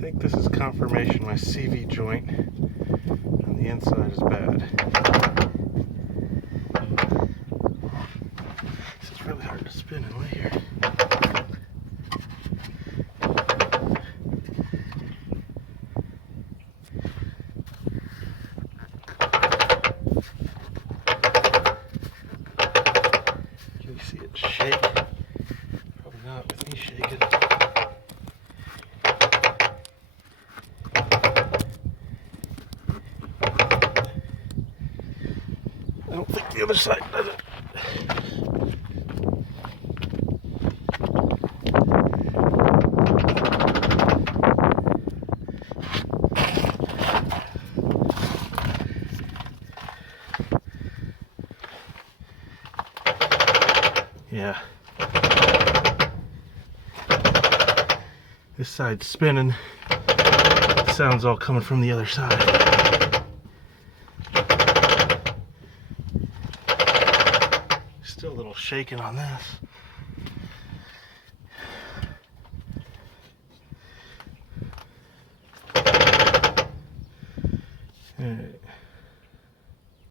I think this is confirmation my CV joint on the inside is bad. This is really hard to spin in way here. Can you see it shake? Probably not with me shaking. I don't think the other side does it. Yeah. This side's spinning. The sound's all coming from the other side. Still a little shaking on this. All right.